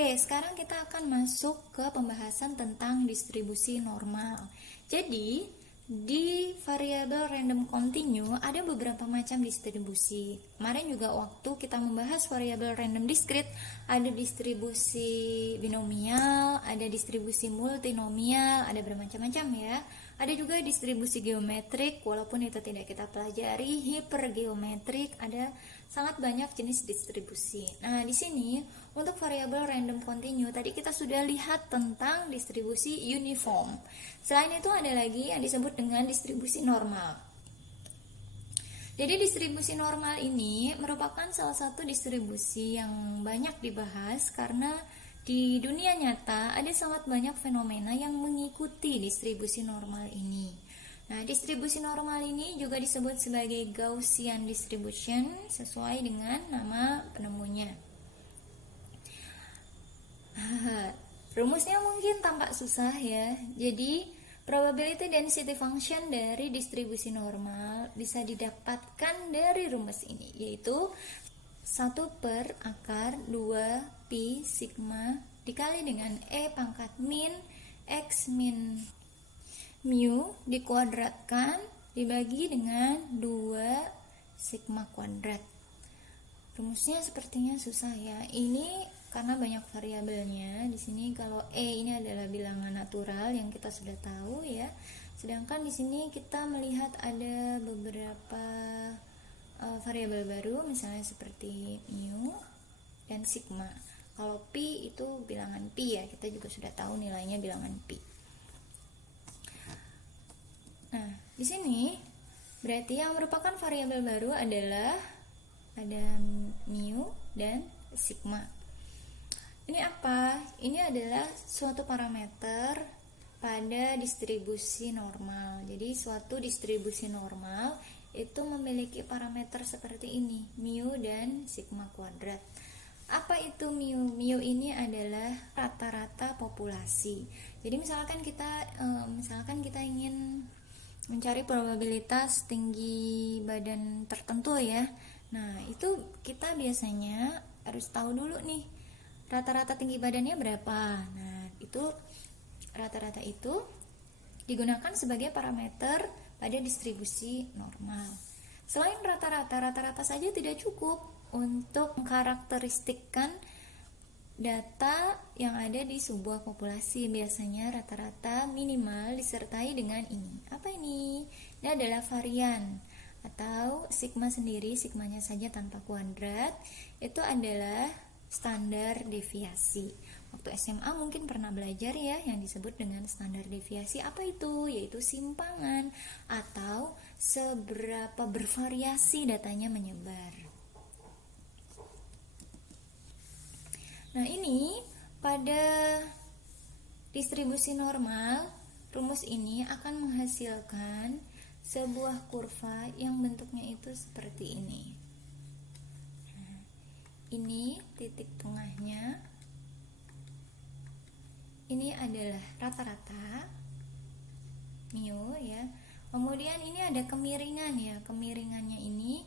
Oke, sekarang kita akan masuk ke pembahasan tentang distribusi normal. Jadi, di variabel random continue ada beberapa macam distribusi. Kemarin juga waktu kita membahas variabel random discrete, ada distribusi binomial, ada distribusi multinomial, ada bermacam-macam ya. Ada juga distribusi geometrik, walaupun itu tidak kita pelajari, hipergeometrik, ada sangat banyak jenis distribusi. Nah, di sini untuk variabel random continue tadi kita sudah lihat tentang distribusi uniform. Selain itu ada lagi yang disebut dengan distribusi normal. Jadi distribusi normal ini merupakan salah satu distribusi yang banyak dibahas karena di dunia nyata ada sangat banyak fenomena yang mengikuti distribusi normal ini. Nah, distribusi normal ini juga disebut sebagai Gaussian distribution sesuai dengan nama penemunya. Rumusnya mungkin tampak susah ya. Jadi, probability density function dari distribusi normal bisa didapatkan dari rumus ini, yaitu 1 per akar 2 pi sigma dikali dengan E pangkat min X min mu dikuadratkan dibagi dengan 2 sigma kuadrat. Rumusnya sepertinya susah ya. Ini karena banyak variabelnya. Di sini kalau E ini adalah bilangan natural yang kita sudah tahu ya. Sedangkan di sini kita melihat ada beberapa variabel baru, misalnya seperti mu dan sigma. Kalau pi itu bilangan pi ya, kita juga sudah tahu nilainya bilangan pi. Nah, di sini berarti yang merupakan variabel baru adalah ada mu dan sigma. Ini apa? Ini adalah suatu parameter pada distribusi normal. Jadi suatu distribusi normal itu memiliki parameter seperti ini, mu dan sigma kuadrat. Apa itu mu? Mu ini adalah rata-rata populasi. Jadi misalkan kita ingin mencari probabilitas tinggi badan tertentu ya. Nah, itu kita biasanya harus tahu dulu nih rata-rata tinggi badannya berapa. Nah, itu rata-rata itu digunakan sebagai parameter pada distribusi normal. Selain rata-rata saja tidak cukup untuk mengkarakteristikkan data yang ada di sebuah populasi. Biasanya rata-rata minimal disertai dengan ini. Apa ini? Ini adalah varian atau sigma sendiri, sigmanya saja tanpa kuadrat. Itu adalah standar deviasi. Waktu SMA mungkin pernah belajar ya yang disebut dengan standar deviasi. Apa itu? Yaitu simpangan atau seberapa bervariasi datanya menyebar. Nah, ini pada distribusi normal, rumus ini akan menghasilkan sebuah kurva yang bentuknya itu seperti ini. Ini titik tengahnya, ini adalah rata-rata mu ya. Kemudian ini ada kemiringan ya, kemiringannya ini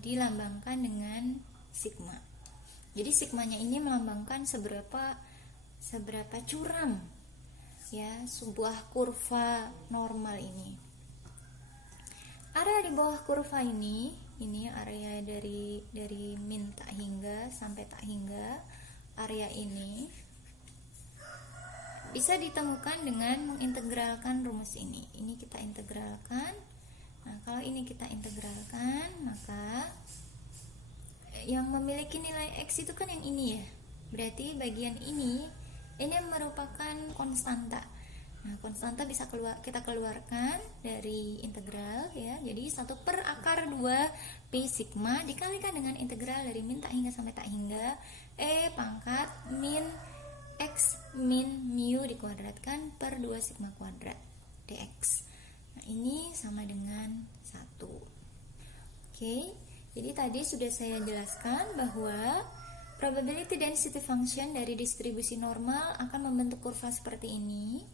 dilambangkan dengan sigma. Jadi sigmanya ini melambangkan seberapa curam ya sebuah kurva normal ini. Area di bawah kurva ini area dari min tak hingga sampai tak hingga. Area ini bisa ditemukan dengan mengintegralkan rumus ini. Ini kita integralkan. Nah, kalau ini kita integralkan, maka yang memiliki nilai X itu kan yang ini ya. Berarti bagian ini merupakan konstanta. Nah, konstanta bisa kita keluarkan dari integral ya. Jadi 1 per akar 2 pi sigma dikalikan dengan integral dari min tak hingga sampai tak hingga E pangkat min X min mu dikuadratkan per 2 sigma kuadrat dx. Nah, ini sama dengan 1. Oke, jadi tadi sudah saya jelaskan bahwa probability density function dari distribusi normal akan membentuk kurva seperti ini.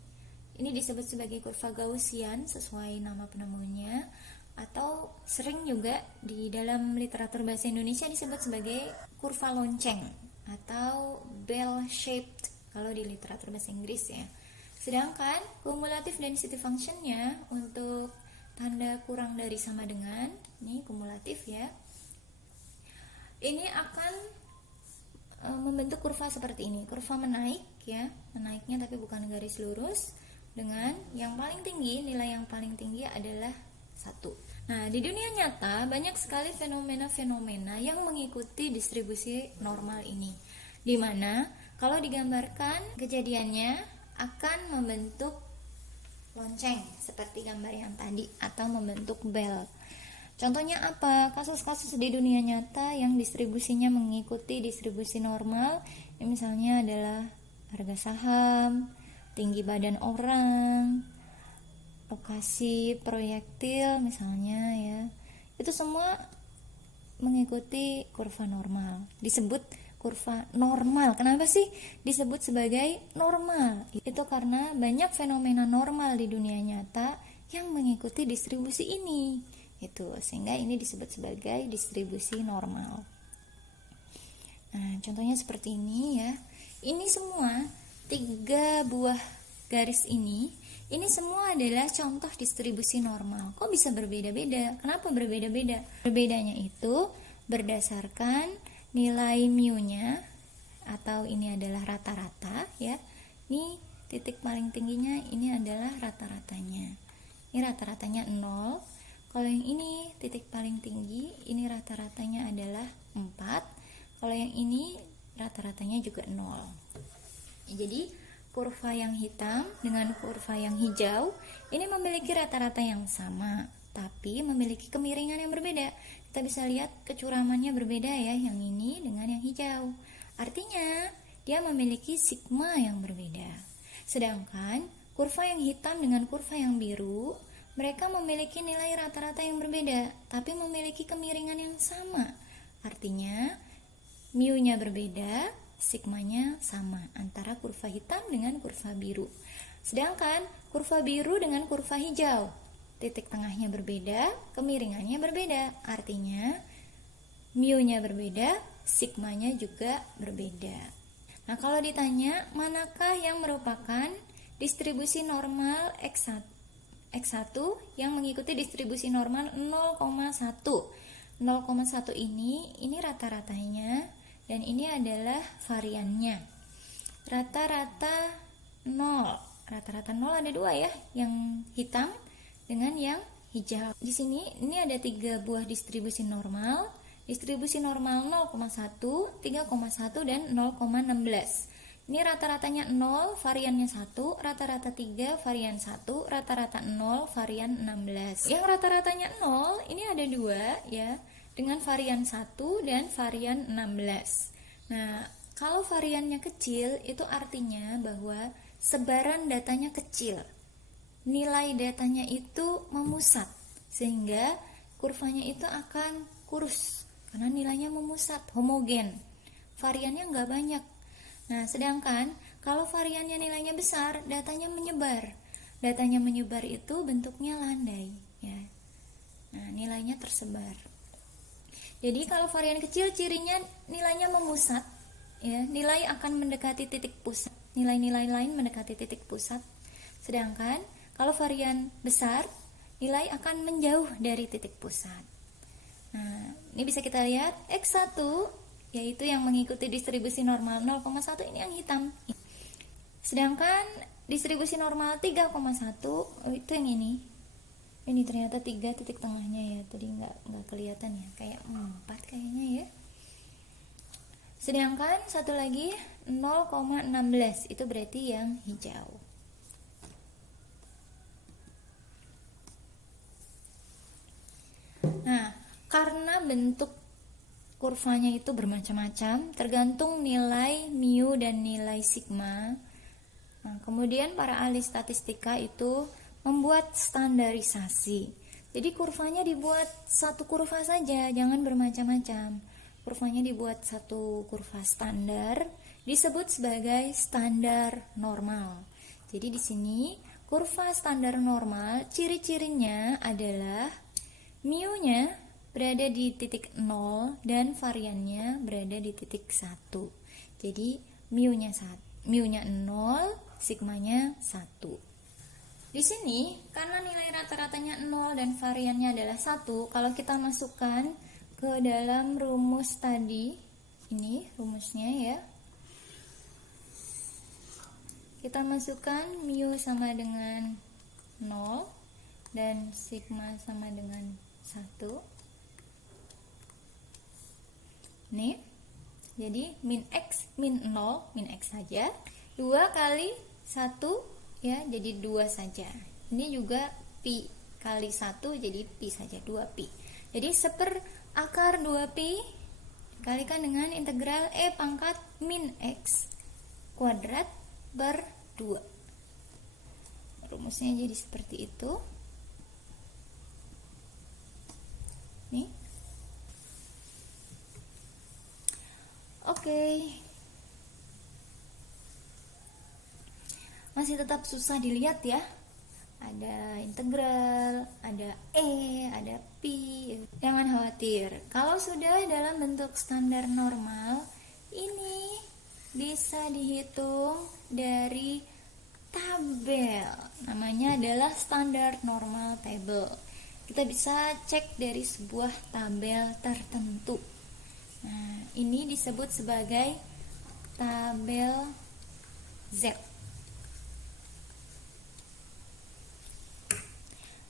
Ini disebut sebagai kurva Gaussian sesuai nama penemunya, atau sering juga di dalam literatur bahasa Indonesia disebut sebagai kurva lonceng atau bell shaped kalau di literatur bahasa Inggris ya. Sedangkan cumulative density functionnya untuk tanda kurang dari sama dengan, ini kumulatif ya, ini akan membentuk kurva seperti ini, kurva menaik ya, menaiknya tapi bukan garis lurus, dengan yang paling tinggi, nilai yang paling tinggi adalah 1. Nah, di dunia nyata banyak sekali fenomena-fenomena yang mengikuti distribusi normal ini, di mana kalau digambarkan kejadiannya akan membentuk lonceng seperti gambar yang tadi atau membentuk bell. Contohnya apa? Kasus-kasus di dunia nyata yang distribusinya mengikuti distribusi normal, ini misalnya adalah harga saham, tinggi badan orang, lokasi proyektil misalnya ya, itu semua mengikuti kurva normal, disebut kurva normal. Kenapa sih disebut sebagai normal? Itu karena banyak fenomena normal di dunia nyata yang mengikuti distribusi ini, itu sehingga ini disebut sebagai distribusi normal. Nah, contohnya seperti ini ya, ini semua 3 buah garis ini semua adalah contoh distribusi normal. Kok bisa berbeda-beda? Kenapa berbeda-beda? Berbedanya itu berdasarkan nilai mu-nya, atau ini adalah rata-rata ya. Ini titik paling tingginya, ini adalah rata-ratanya. Ini rata-ratanya 0. Kalau yang ini titik paling tinggi, ini rata-ratanya adalah 4. Kalau yang ini rata-ratanya juga 0. Jadi kurva yang hitam dengan kurva yang hijau ini memiliki rata-rata yang sama, tapi memiliki kemiringan yang berbeda. Kita bisa lihat kecuramannya berbeda ya, yang ini dengan yang hijau. Artinya dia memiliki sigma yang berbeda. Sedangkan kurva yang hitam dengan kurva yang biru, mereka memiliki nilai rata-rata yang berbeda, tapi memiliki kemiringan yang sama. Artinya mu-nya berbeda, sigmanya sama antara kurva hitam dengan kurva biru. Sedangkan kurva biru dengan kurva hijau, titik tengahnya berbeda, kemiringannya berbeda. Artinya mu-nya berbeda, sigmanya juga berbeda. Nah, kalau ditanya manakah yang merupakan distribusi normal X1 yang mengikuti distribusi normal 0,1. 0,1 ini rata-ratanya, dan ini adalah variannya. Rata-rata 0. Rata-rata 0 ada 2 ya, yang hitam dengan yang hijau. Di sini ini ada 3 buah distribusi normal. Distribusi normal 0,1, 3,1 dan 0,16. Ini rata-ratanya 0, variannya 1, rata-rata 3, varian 1, rata-rata 0, varian 16. Yang rata-ratanya 0, ini ada 2 ya, dengan varian 1 dan varian 16. Nah, kalau variannya kecil, itu artinya bahwa sebaran datanya kecil. Nilai datanya itu memusat, sehingga kurvanya itu akan kurus, karena nilainya memusat, homogen. Variannya nggak banyak. Nah, sedangkan kalau variannya nilainya besar, datanya menyebar. Datanya menyebar itu bentuknya landai, ya. Nah, nilainya tersebar. Jadi kalau varian kecil cirinya nilainya memusat, ya, nilai akan mendekati titik pusat. Nilai-nilai lain mendekati titik pusat. Sedangkan kalau varian besar, nilai akan menjauh dari titik pusat. Nah, ini bisa kita lihat X1 yaitu yang mengikuti distribusi normal 0,1, ini yang hitam. Sedangkan distribusi normal 3,1 itu yang ini. Ini ternyata 3 titik tengahnya ya, tadi nggak kelihatan ya, kayak 4 kayaknya ya. Sedangkan satu lagi 0,16 itu berarti yang hijau. Nah, karena bentuk kurvanya itu bermacam-macam, tergantung nilai mu dan nilai sigma. Nah, kemudian para ahli statistika itu membuat standarisasi. Jadi kurvanya dibuat satu kurva saja, jangan bermacam-macam. Kurvanya dibuat satu kurva standar, disebut sebagai standar normal. Jadi di sini kurva standar normal, ciri-cirinya adalah mu-nya berada di titik 0 dan variannya berada di titik 1. Jadi mu-nya 0, sigmanya 1. Di sini karena nilai rata-ratanya 0 dan variannya adalah 1, kalau kita masukkan ke dalam rumus tadi, ini rumusnya ya. Kita masukkan mu sama dengan 0 dan sigma sama dengan 1. Nih. Jadi min X min 0, min X saja. 2 kali 1 ya, jadi 2 saja. Ini juga pi kali 1 jadi pi saja, 2 pi. Jadi seperakar 2 pi dikalikan dengan integral E pangkat min X kuadrat per 2. Rumusnya jadi seperti itu. Nih. Oke. Masih tetap susah dilihat ya. Ada integral, ada E, ada pi. Jangan khawatir. Kalau sudah dalam bentuk standar normal, ini bisa dihitung dari tabel. Namanya adalah standard normal table. Kita bisa cek dari sebuah tabel tertentu. Nah, ini disebut sebagai tabel Z.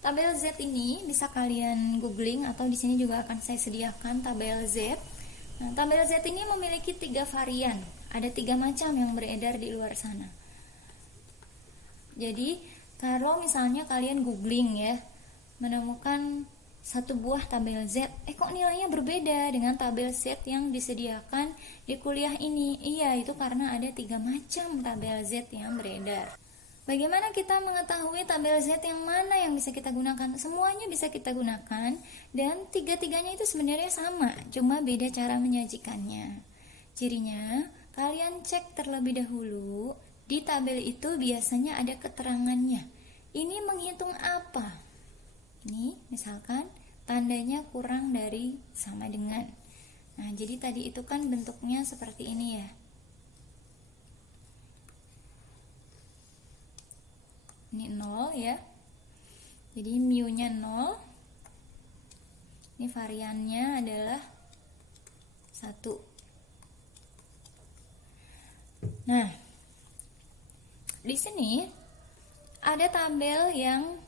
Tabel Z ini bisa kalian googling atau di sini juga akan saya sediakan tabel Z. Nah, tabel Z ini memiliki 3 varian. Ada 3 macam yang beredar di luar sana. Jadi, kalau misalnya kalian googling ya, menemukan satu buah tabel Z, kok nilainya berbeda dengan tabel Z yang disediakan di kuliah ini? Iya, itu karena ada 3 macam tabel Z yang beredar. Bagaimana kita mengetahui tabel Z yang mana yang bisa kita gunakan? Semuanya bisa kita gunakan dan 3-tiganya itu sebenarnya sama, cuma beda cara menyajikannya. Cirinya, kalian cek terlebih dahulu, di tabel itu biasanya ada keterangannya. Ini menghitung apa? Ini misalkan tandanya kurang dari sama dengan. Nah, jadi tadi itu kan bentuknya seperti ini ya. Ini 0 ya. Jadi mu-nya 0. Ini variannya adalah 1. Nah, di sini ada tabel yang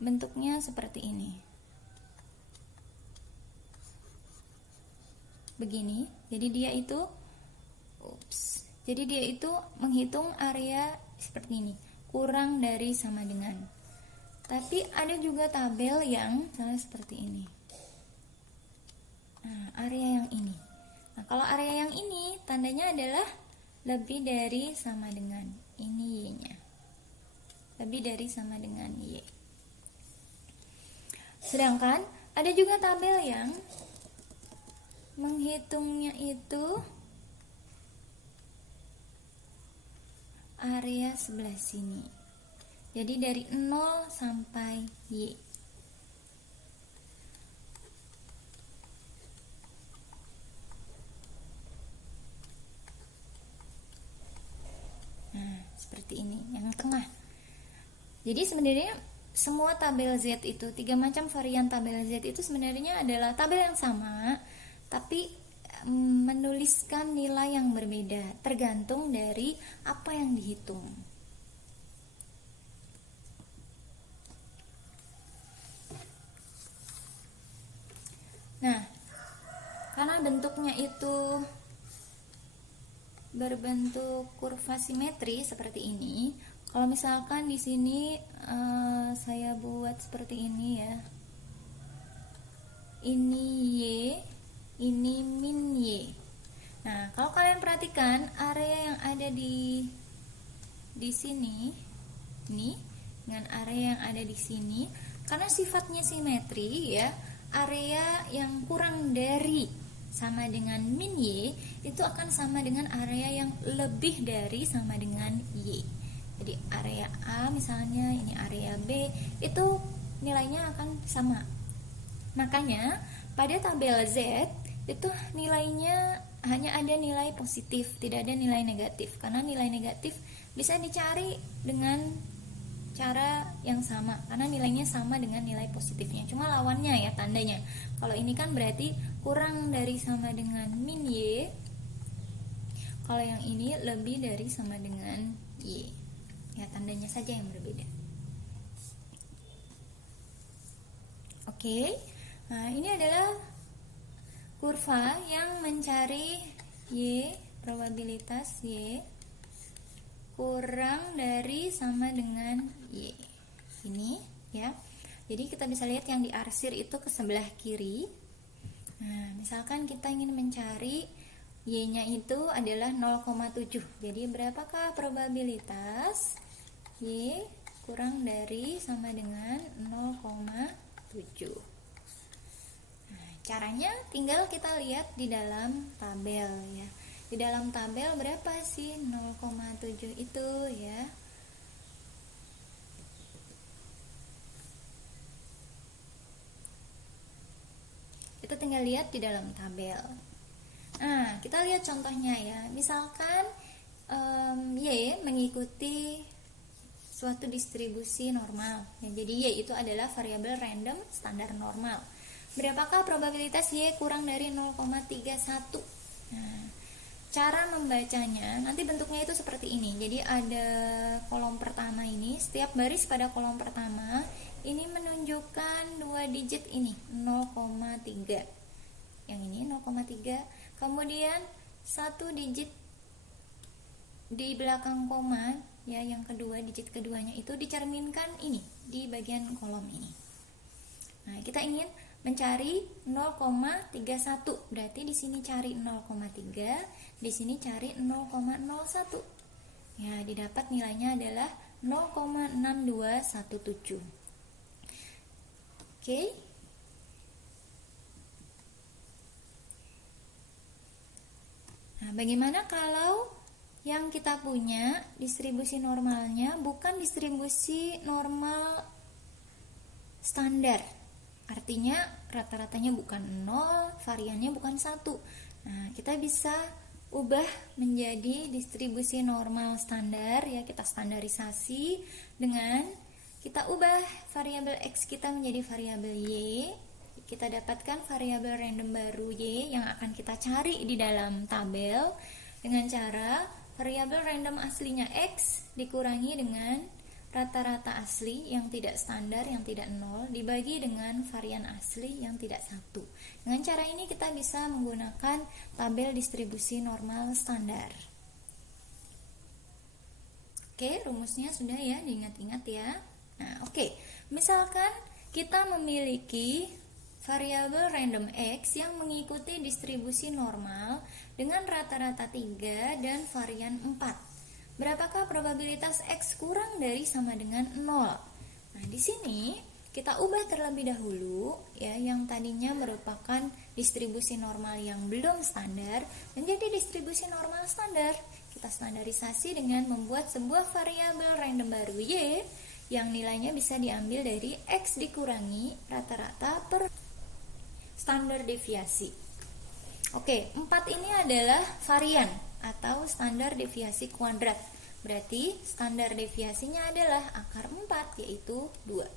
bentuknya seperti ini. Begini. Jadi dia itu menghitung area seperti ini, kurang dari sama dengan. Tapi ada juga tabel yang misalnya seperti ini. Nah, area yang ini. Nah, kalau area yang ini tandanya adalah lebih dari sama dengan. Ini Y-nya. Lebih dari sama dengan Y. Sedangkan ada juga tabel yang menghitungnya itu area sebelah sini. Jadi dari 0 sampai Y. Nah, seperti ini, yang tengah. Jadi sebenarnya semua tabel Z itu, 3 macam varian tabel Z itu sebenarnya adalah tabel yang sama, tapi menuliskan nilai yang berbeda, tergantung dari apa yang dihitung. Nah, karena bentuknya itu berbentuk kurva simetri seperti ini, kalau misalkan di sini saya buat seperti ini ya, ini Y, ini min Y. Nah, kalau kalian perhatikan area yang ada di sini, ini dengan area yang ada di sini, karena sifatnya simetri ya, area yang kurang dari sama dengan min Y itu akan sama dengan area yang lebih dari sama dengan Y. Jadi area A misalnya, ini area B, itu nilainya akan sama. Makanya pada tabel Z itu nilainya hanya ada nilai positif, tidak ada nilai negatif. Karena nilai negatif bisa dicari dengan cara yang sama, karena nilainya sama dengan nilai positifnya, cuma lawannya ya tandanya. Kalau ini kan berarti kurang dari sama dengan min Y, kalau yang ini lebih dari sama dengan Y, ya tandanya saja yang berbeda. Oke, nah ini adalah kurva yang mencari Y, probabilitas Y kurang dari sama dengan Y. Ini ya. Jadi kita bisa lihat yang diarsir itu ke sebelah kiri. Nah, misalkan kita ingin mencari Y-nya itu adalah 0,7. Jadi berapakah probabilitas Y kurang dari sama dengan 0,7? Nah, caranya tinggal kita lihat di dalam tabel ya. Di dalam tabel berapa sih 0,7 itu ya? Kita tinggal lihat di dalam tabel. Nah, kita lihat contohnya ya. Misalkan Y mengikuti suatu distribusi normal. Ya, jadi Y itu adalah variabel random standar normal. Berapakah probabilitas Y kurang dari 0,31? Nah, cara membacanya nanti bentuknya itu seperti ini. Jadi ada kolom pertama ini, setiap baris pada kolom pertama ini menunjukkan 2 digit ini 0,3. Yang ini 0,3. Kemudian 1 digit di belakang koma ya, yang kedua digit keduanya itu dicerminkan ini di bagian kolom ini. Nah, kita ingin mencari 0,31. Berarti di sini cari 0,3, di sini cari 0,01. Ya, didapat nilainya adalah 0,6217. Oke. Nah, bagaimana kalau yang kita punya distribusi normalnya bukan distribusi normal standar? Artinya rata-ratanya bukan 0, variannya bukan 1. Nah, kita bisa ubah menjadi distribusi normal standar ya, kita standarisasi dengan kita ubah variabel X kita menjadi variabel Y. Kita dapatkan variabel random baru Y yang akan kita cari di dalam tabel dengan cara variabel random aslinya X dikurangi dengan rata-rata asli yang tidak standar, yang tidak 0, dibagi dengan varian asli yang tidak 1. Dengan cara ini kita bisa menggunakan tabel distribusi normal standar. Oke, rumusnya sudah ya, diingat-ingat ya. Nah, oke. Misalkan kita memiliki variabel random X yang mengikuti distribusi normal dengan rata-rata 3 dan varian 4. Berapakah probabilitas X kurang dari sama dengan 0? Nah, di sini kita ubah terlebih dahulu ya, yang tadinya merupakan distribusi normal yang belum standar menjadi distribusi normal standar. Kita standarisasi dengan membuat sebuah variabel random baru Y yang nilainya bisa diambil dari X dikurangi rata-rata per standar deviasi. Oke, 4 ini adalah varian atau standar deviasi kuadrat. Berarti standar deviasinya adalah akar 4, yaitu 2.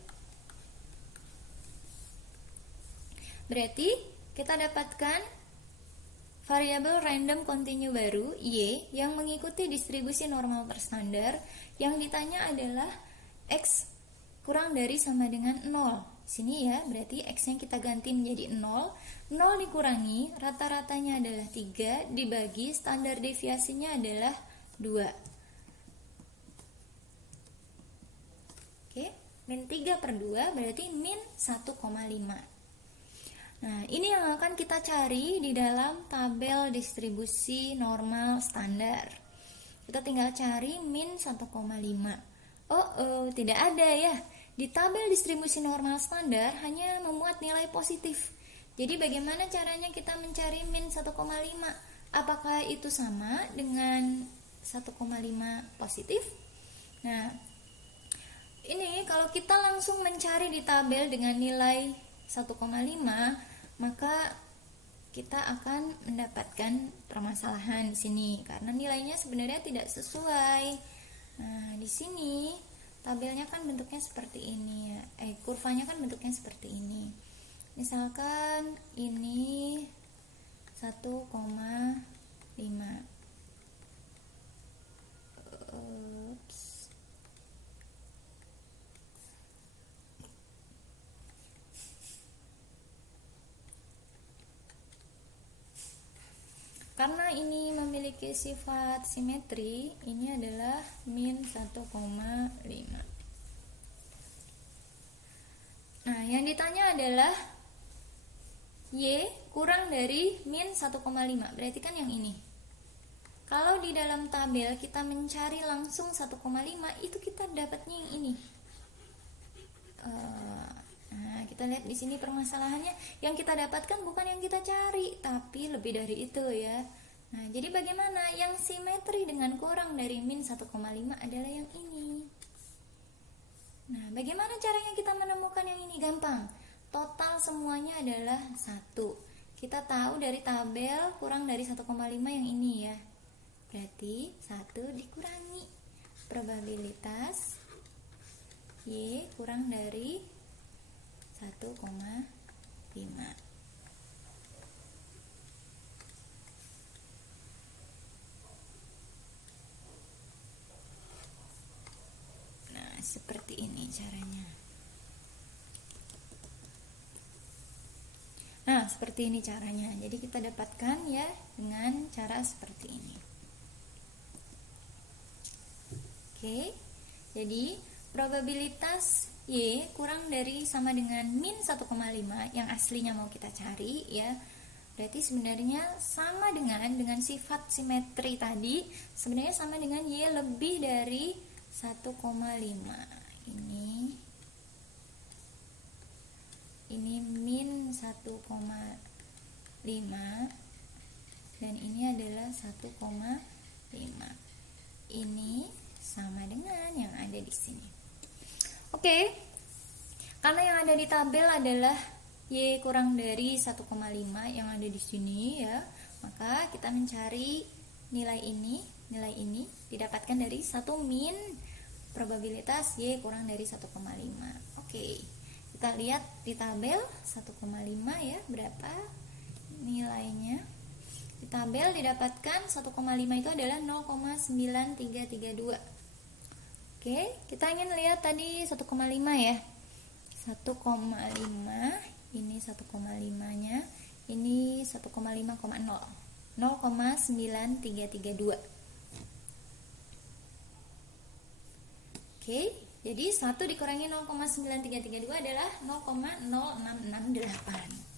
Berarti kita dapatkan variabel random continue baru Y yang mengikuti distribusi normal terstandar. Yang ditanya adalah X kurang dari sama dengan 0. Sini ya, berarti X yang kita ganti menjadi 0. 0 dikurangi rata-ratanya adalah 3 dibagi standar deviasinya adalah 2. Oke, min 3 per 2 berarti min 1,5. Nah, ini yang akan kita cari di dalam tabel distribusi normal standar. Kita tinggal cari min 1,5. Tidak ada ya. Di tabel distribusi normal standar hanya memuat nilai positif. Jadi bagaimana caranya kita mencari min 1,5? Apakah itu sama dengan 1,5 positif? Nah, ini kalau kita langsung mencari di tabel dengan nilai 1,5, maka kita akan mendapatkan permasalahan di sini karena nilainya sebenarnya tidak sesuai. Nah, di sini tabelnya kan bentuknya seperti ini ya. Kurvanya kan bentuknya seperti ini. Misalkan ini 1,5. Karena ini memiliki sifat simetri, ini adalah min 1,5. Nah, yang ditanya adalah Y kurang dari min 1,5. Berarti kan yang ini. Kalau di dalam tabel kita mencari langsung 1,5, itu kita dapatnya yang ini. Nah, kita lihat di sini permasalahannya, yang kita dapatkan bukan yang kita cari, tapi lebih dari itu ya. Nah, jadi bagaimana? Yang simetri dengan kurang dari min 1,5 adalah yang ini. Nah, bagaimana caranya kita menemukan yang ini? Gampang. Total semuanya adalah 1. Kita tahu dari tabel kurang dari 1,5 yang ini ya. Berarti 1 dikurangi probabilitas Y kurang dari 1,5. Nah, seperti ini caranya. Nah, seperti ini caranya. Jadi kita dapatkan ya dengan cara seperti ini. Oke. Jadi probabilitas Y kurang dari sama dengan min 1,5 yang aslinya mau kita cari ya. Berarti sebenarnya sama dengan sifat simetri tadi, sebenarnya sama dengan Y lebih dari 1,5. Ini min 1,5 dan ini adalah 1,5. Ini sama dengan yang ada di sini. Oke. Karena yang ada di tabel adalah Y kurang dari 1,5 yang ada di sini ya, maka kita mencari nilai ini didapatkan dari 1 min probabilitas Y kurang dari 1,5. Oke. Kita lihat di tabel 1,5 ya, berapa nilainya. Di tabel didapatkan 1,5 itu adalah 0,9332. Oke, kita ingin lihat tadi 1,5 ya. 1,5, ini 1,5-nya, ini 1,5,0. 0,9332. Oke, jadi 1 dikurangi 0,9332 adalah 0,0668.